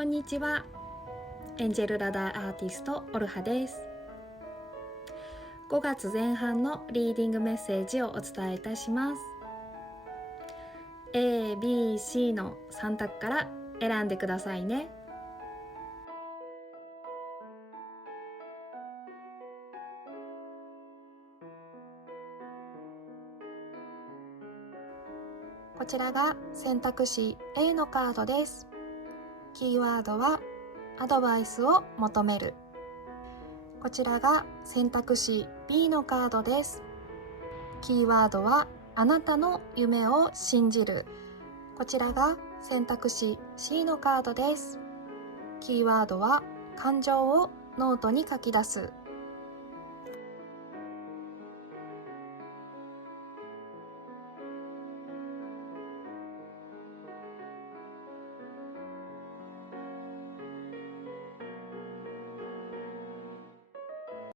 こんにちは。エンジェルラダーアーティストオルハです。5月前半のリーディングメッセージをお伝えいたします。 A、B、C の3択から選んでくださいね。こちらが選択肢 A のカードです。キーワードはアドバイスを求める。こちらが選択肢 B のカードです。キーワードはあなたの夢を信じる。こちらが選択肢 C のカードです。キーワードは感情をノートに書き出す。